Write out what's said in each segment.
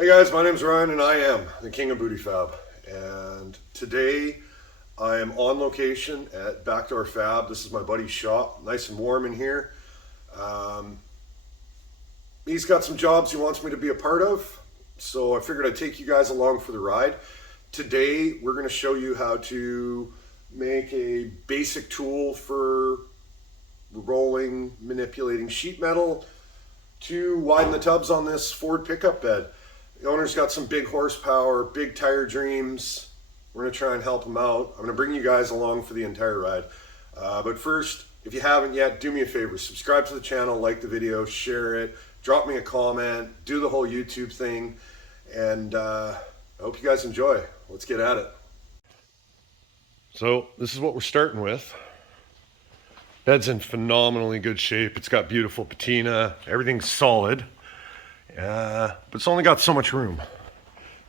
Hey guys, my name's Ryan and I am the King of Booty Fab. And today I am on location at BackDoor Fab. This is my buddy's shop. Nice and warm in here. Um, he's got some jobs he wants me to be a part of, so I figured I'd take you guys along for the ride. Today we're going to show you how to make a basic tool for rolling, manipulating sheet metal to widen the tubs on this Ford pickup bed. The owner's got some big horsepower, big tire dreams. We're gonna try and help him out. I'm gonna bring you guys along for the entire ride. But first, if you haven't yet, do me a favor, subscribe to the channel, like the video, share it, drop me a comment, do the whole YouTube thing, and I hope you guys enjoy. Let's get at it. So this is what we're starting with. Bed's in phenomenally good shape. It's got beautiful patina, everything's solid. But it's only got so much room.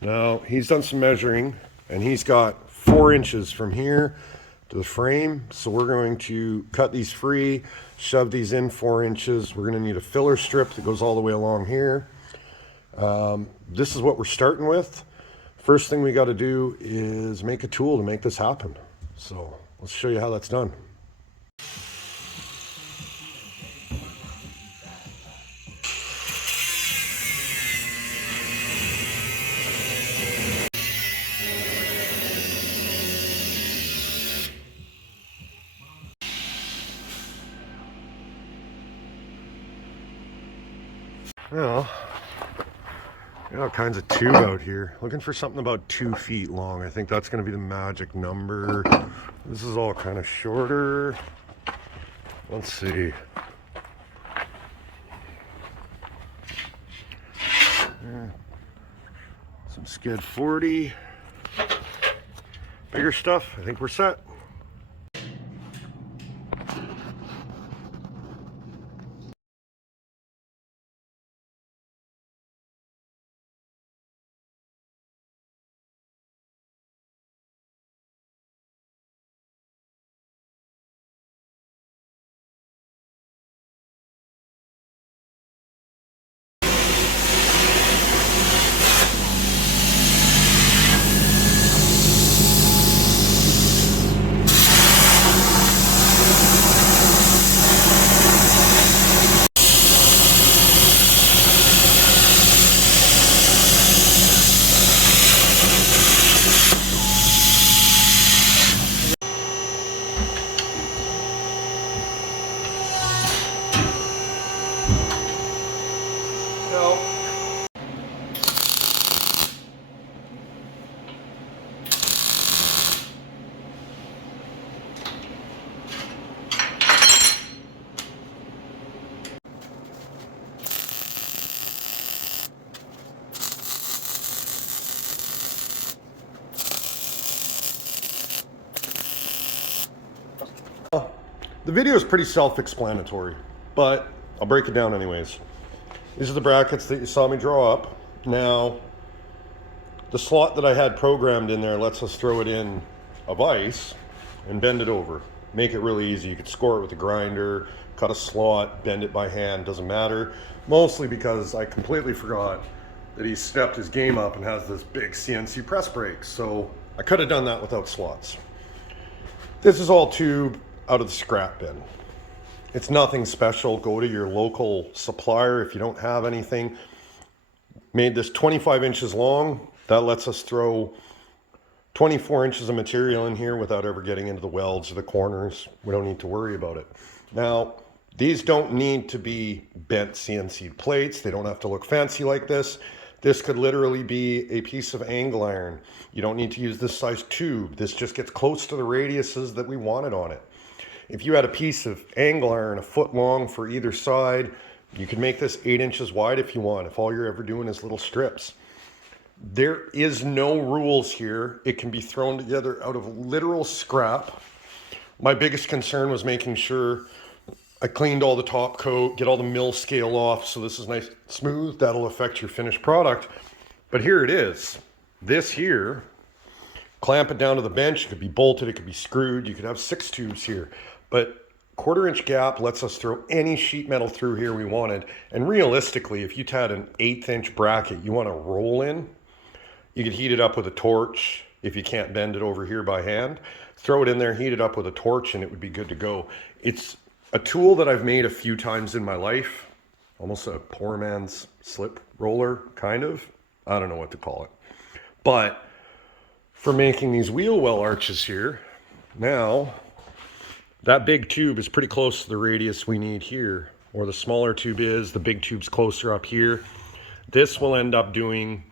Now, he's done some measuring, and he's got 4 inches from here to the frame. So we're going to cut these free, shove these in 4 inches. We're going to need a filler strip that goes all the way along here. This is what we're starting with. First thing we got to do is make a tool to make this happen. So let's show you how that's done. Well, got all kinds of tube out here. Looking for something about 2 feet long. I think that's going to be the magic number. This is all kind of shorter. Let's see. Some skid 40. Bigger stuff. I think we're set. The video is pretty self-explanatory, but I'll break it down anyways. These are the brackets that you saw me draw up. Now, the slot that I had programmed in there lets us throw it in a vise and bend it over. Make it really easy. You could score it with a grinder, cut a slot, bend it by hand, doesn't matter. Mostly because I completely forgot that he stepped his game up and has this big CNC press brake. So I could have done that without slots. This is all tube out of the scrap bin. It's nothing special. Go to your local supplier if you don't have anything. Made this 25 inches long. That lets us throw 24 inches of material in here without ever getting into the welds or the corners. We don't need to worry about it. Now, these don't need to be bent CNC plates. They don't have to look fancy like this. This could literally be a piece of angle iron. You don't need to use this size tube. This just gets close to the radiuses that we wanted on it. If you had a piece of angle iron 1 foot long for either side, you could make this 8 inches wide if you want, if all you're ever doing is little strips. There is no rules here. It can be thrown together out of literal scrap. My biggest concern was making sure I cleaned all the top coat, get all the mill scale off, so this is nice and smooth. That'll affect your finished product. But here it is. This here, clamp it down to the bench. It could be bolted, it could be screwed. You could have 6 tubes here. But 1/4 inch gap lets us throw any sheet metal through here we wanted. And realistically, if you had an 1/8 inch bracket you want to roll in, you could heat it up with a torch. If you can't bend it over here by hand, throw it in there, heat it up with a torch, and it would be good to go. It's a tool that I've made a few times in my life. Almost a poor man's slip roller, kind of. I don't know what to call it. But for making these wheel well arches here, now that big tube is pretty close to the radius we need here, or the smaller tube is, the big tube's closer up here. This will end up doing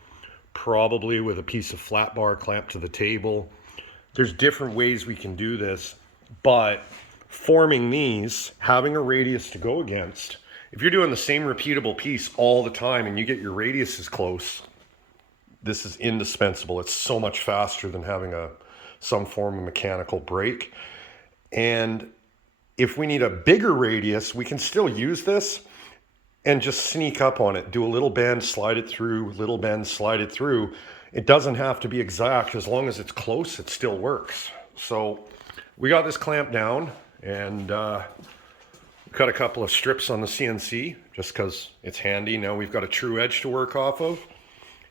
probably with a piece of flat bar clamped to the table. There's different ways we can do this, but forming these, having a radius to go against, if you're doing the same repeatable piece all the time and you get your radiuses close, this is indispensable. It's so much faster than having some form of mechanical break. And if we need a bigger radius, we can still use this and just sneak up on it. Do a little bend, slide it through, little bend, slide it through. It doesn't have to be exact. As long as it's close, it still works. So we got this clamp down, and cut a couple of strips on the CNC just because it's handy. Now we've got a true edge to work off of.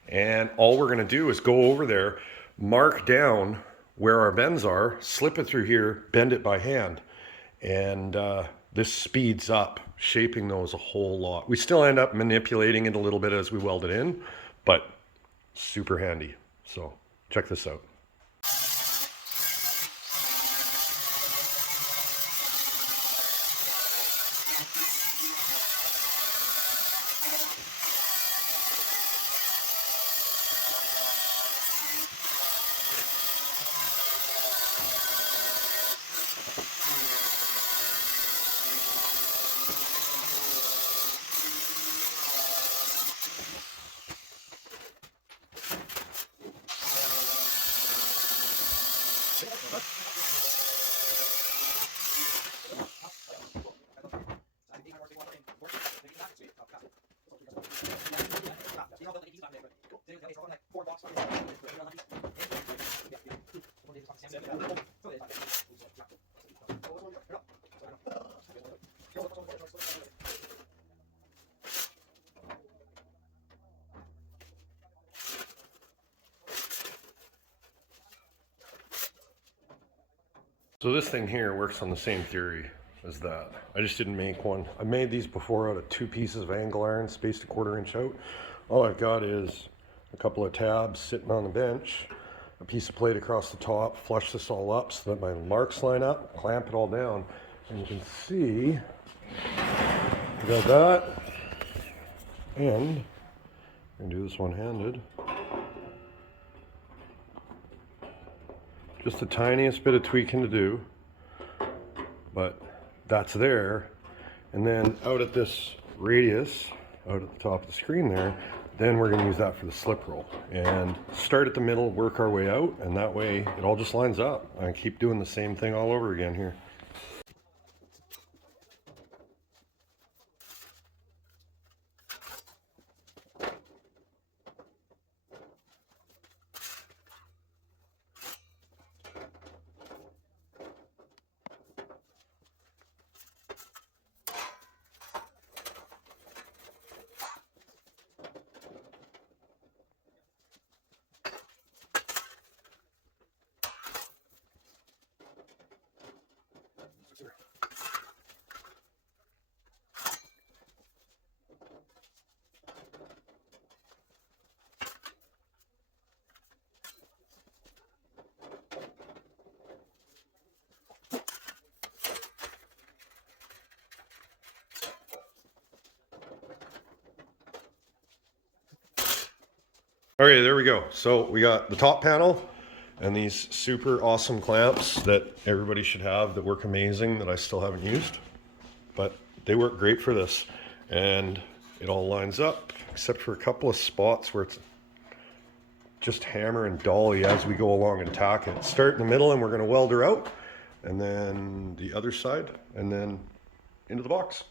And all we're going to do is go over there, mark down where our bends are, slip it through here, bend it by hand. And this speeds up shaping those a whole lot. We still end up manipulating it a little bit as we weld it in, but super handy. So check this out. So this thing here works on the same theory as that. I just didn't make one. I made these before out of 2 pieces of angle iron spaced a 1/4 inch out. All I've got is a couple of tabs sitting on the bench, a piece of plate across the top, flush this all up so that my marks line up, clamp it all down, and you can see I got that, and I'm gonna do this one-handed. Just the tiniest bit of tweaking to do, but that's there. And then out at this radius, out at the top of the screen there, then we're going to use that for the slip roll. And start at the middle, work our way out, and that way it all just lines up. I keep doing the same thing all over again here. Okay, there we go. So we got the top panel and these super awesome clamps that everybody should have that work amazing that I still haven't used, but they work great for this. And it all lines up except for a couple of spots where it's just hammer and dolly as we go along and tack it. Start in the middle and we're going to weld her out, and then the other side, and then into the box.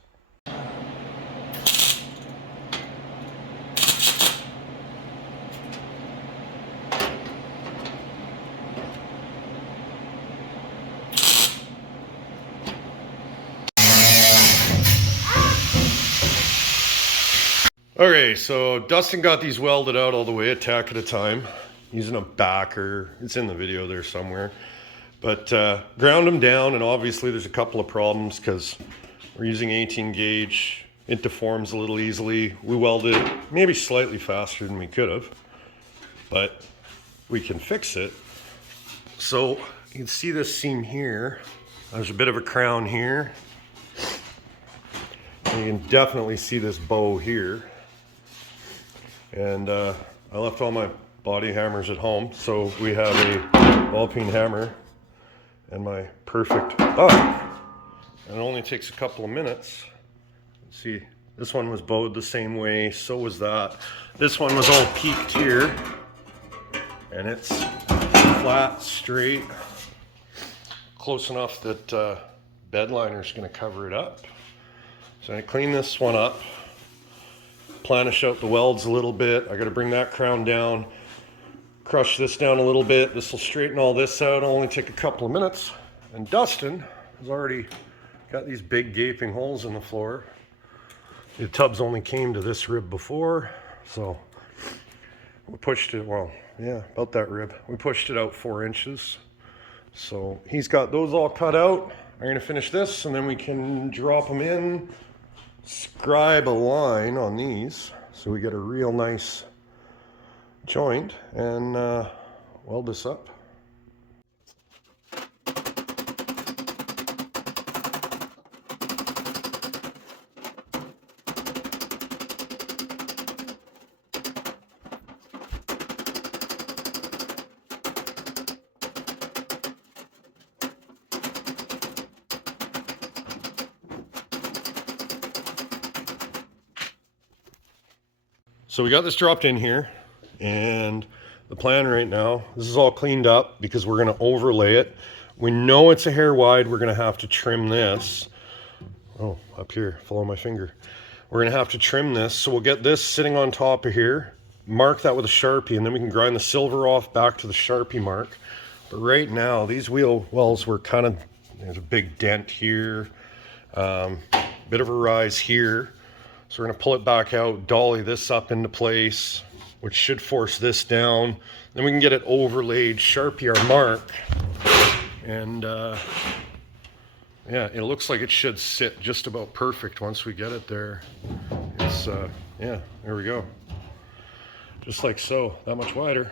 Okay, so Dustin got these welded out all the way, a tack at a time, using a backer. It's in the video there somewhere. But ground them down, and obviously there's a couple of problems because we're using 18 gauge. It deforms a little easily. We welded it maybe slightly faster than we could have, but we can fix it. So you can see this seam here. There's a bit of a crown here. And you can definitely see this bow here. And I left all my body hammers at home, so we have a ball peen hammer and my perfect and it only takes a couple of minutes. See, this one was bowed the same way, so was that. This one was all peaked here, and it's flat, straight, close enough that bed liner's gonna cover it up. So I clean this one up, planish out the welds a little bit. I gotta bring that crown down, crush this down a little bit. This will straighten all this out. It'll only take a couple of minutes. And Dustin has already got these big gaping holes in the floor. The tubs only came to this rib before, so we pushed it, well, yeah, about that rib. We pushed it out 4 inches. So he's got those all cut out. I'm gonna finish this and then we can drop them in, scribe a line on these so we get a real nice joint and weld this up. So we got this dropped in here, and the plan right now, this is all cleaned up because we're gonna overlay it. We know it's a hair wide, we're gonna have to trim this. Oh, up here, follow my finger. We're gonna have to trim this, so we'll get this sitting on top of here, mark that with a Sharpie, and then we can grind the silver off back to the Sharpie mark. But right now, these wheel wells were kind of, there's a big dent here, bit of a rise here. So we're gonna pull it back out, dolly this up into place, which should force this down. Then we can get it overlaid, Sharpie our mark. And yeah, it looks like it should sit just about perfect once we get it there. It's, yeah, there we go. Just like so, that much wider.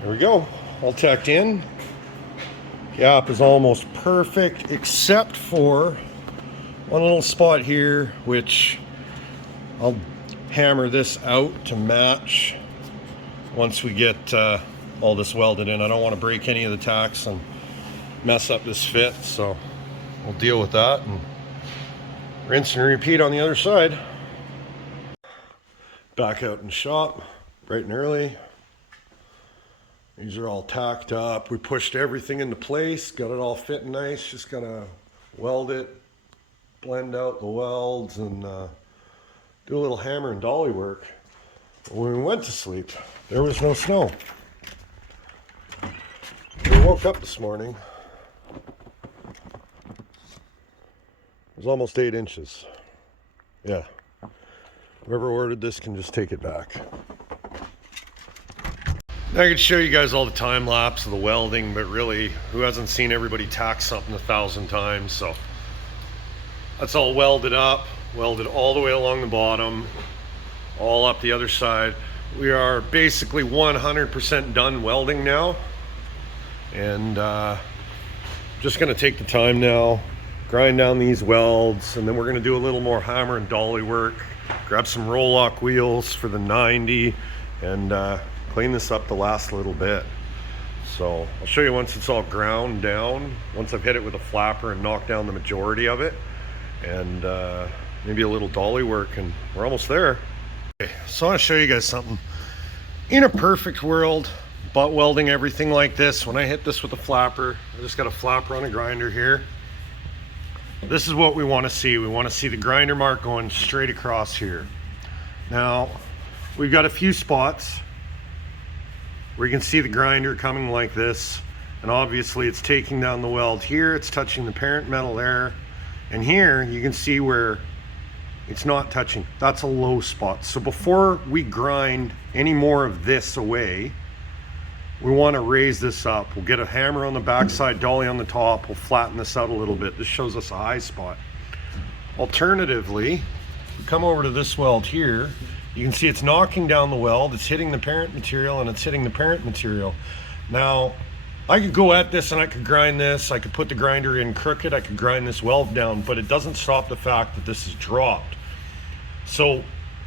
There we go, all tacked in. Gap is almost perfect except for one little spot here, which I'll hammer this out to match once we get all this welded in. I don't want to break any of the tacks and mess up this fit, so we'll deal with that and rinse and repeat on the other side. Back out in the shop bright and early. These are all tacked up. We pushed everything into place, got it all fitting nice. Just gotta weld it, blend out the welds, and do a little hammer and dolly work. When we went to sleep, there was no snow. We woke up this morning. It was almost 8 inches. Yeah. Whoever ordered this can just take it back. I could show you guys all the time lapse of the welding, but really, who hasn't seen everybody tack something 1,000 times? So that's all welded up, welded all the way along the bottom, all up the other side. We are basically 100% done welding now, and just gonna take the time now, grind down these welds, and then we're gonna do a little more hammer and dolly work, grab some roll lock wheels for the 90, and clean this up the last little bit. So I'll show you once it's all ground down, once I've hit it with a flapper and knocked down the majority of it, and maybe a little dolly work, and we're almost there. Okay, so I want to show you guys something. In a perfect world, butt welding everything like this, when I hit this with a flapper, I just got a flapper on a grinder here. This is what we want to see. We want to see the grinder mark going straight across here. Now, we've got a few spots where you can see the grinder coming like this, and obviously it's taking down the weld here, it's touching the parent metal there, and here you can see where it's not touching. That's a low spot. So before we grind any more of this away, we want to raise this up. We'll get a hammer on the backside, dolly on the top, we'll flatten this out a little bit. This shows us a high spot. Alternatively, we come over to this weld here. You can see it's knocking down the weld, it's hitting the parent material, and it's hitting the parent material. Now, I could go at this and I could grind this, I could put the grinder in crooked, I could grind this weld down, but it doesn't stop the fact that this is dropped. So,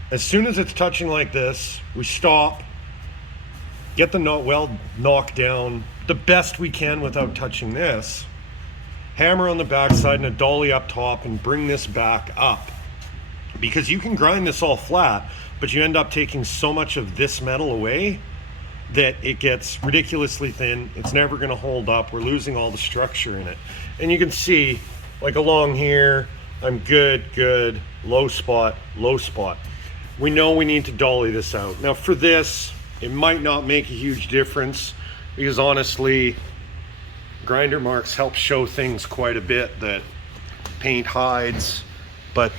as soon as it's touching like this, we stop, get the weld knocked down the best we can without touching this, hammer on the backside and a dolly up top, and bring this back up. Because you can grind this all flat, but you end up taking so much of this metal away that it gets ridiculously thin. It's never going to hold up. We're losing all the structure in it. And you can see, like along here, I'm good, low spot, low spot. We know we need to dolly this out. Now for this, it might not make a huge difference, because honestly, grinder marks help show things quite a bit that paint hides, but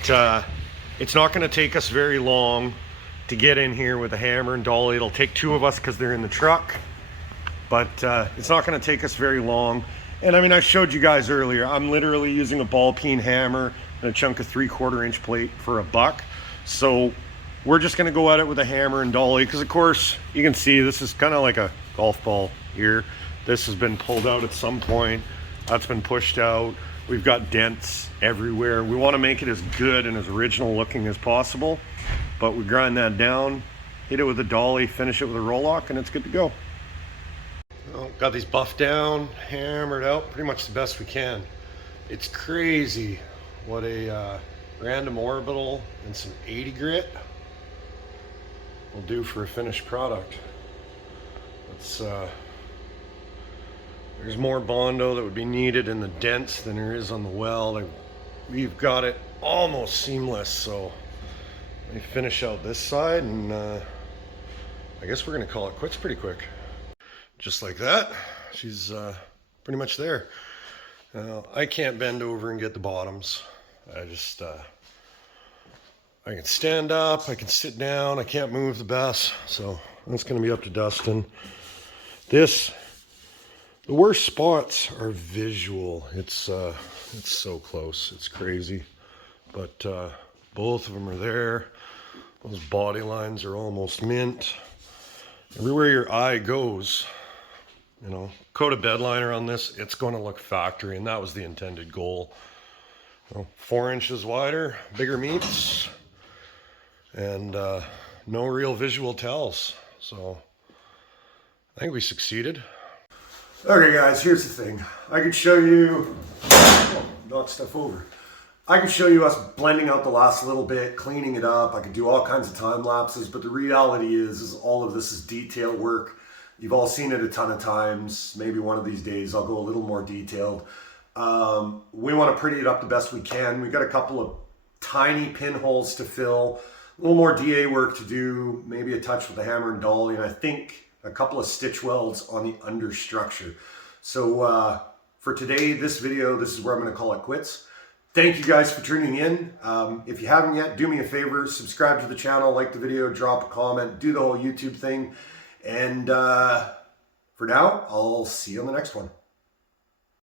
it's not going to take us very long to get in here with a hammer and dolly. It'll take 2 of us because they're in the truck, but it's not going to take us very long. And I mean, I showed you guys earlier, I'm literally using a ball peen hammer and a chunk of 3/4 inch plate for $1. So we're just going to go at it with a hammer and dolly, because of course you can see this is kind of like a golf ball here. This has been pulled out at some point, that's been pushed out. We've got dents everywhere. We want to make it as good and as original looking as possible, but we grind that down, hit it with a dolly, finish it with a roll lock, and it's good to go. Well, got these buffed down, hammered out, pretty much the best we can. It's crazy what a random orbital and some 80 grit will do for a finished product. It's there's more Bondo that would be needed in the dents than there is on the weld. We've got it almost seamless, so let me finish out this side, and I guess we're gonna call it quits pretty quick. Just like that, she's pretty much there. Now, I can't bend over and get the bottoms. I just, I can stand up, I can sit down, I can't move the best, so that's gonna be up to Dustin. The worst spots are visual. It's so close, it's crazy. But both of them are there. Those body lines are almost mint. Everywhere your eye goes, you know, coat a bed liner on this, it's going to look factory, and that was the intended goal. You know, 4 inches wider, bigger meats, and no real visual tells. So I think we succeeded. Okay guys, here's the thing. I could show you, knock stuff over. I could show you us blending out the last little bit, cleaning it up. I could do all kinds of time lapses, but the reality is all of this is detail work. You've all seen it a ton of times. Maybe one of these days I'll go a little more detailed. We want to pretty it up the best we can. We've got a couple of tiny pinholes to fill, a little more DA work to do, maybe a touch with the hammer and dolly, and I think a couple of stitch welds on the understructure. So for today, this video, this is where I'm going to call it quits. Thank you guys for tuning in. If you haven't yet, do me a favor, subscribe to the channel, like the video, drop a comment, do the whole YouTube thing. And for now, I'll see you on the next one.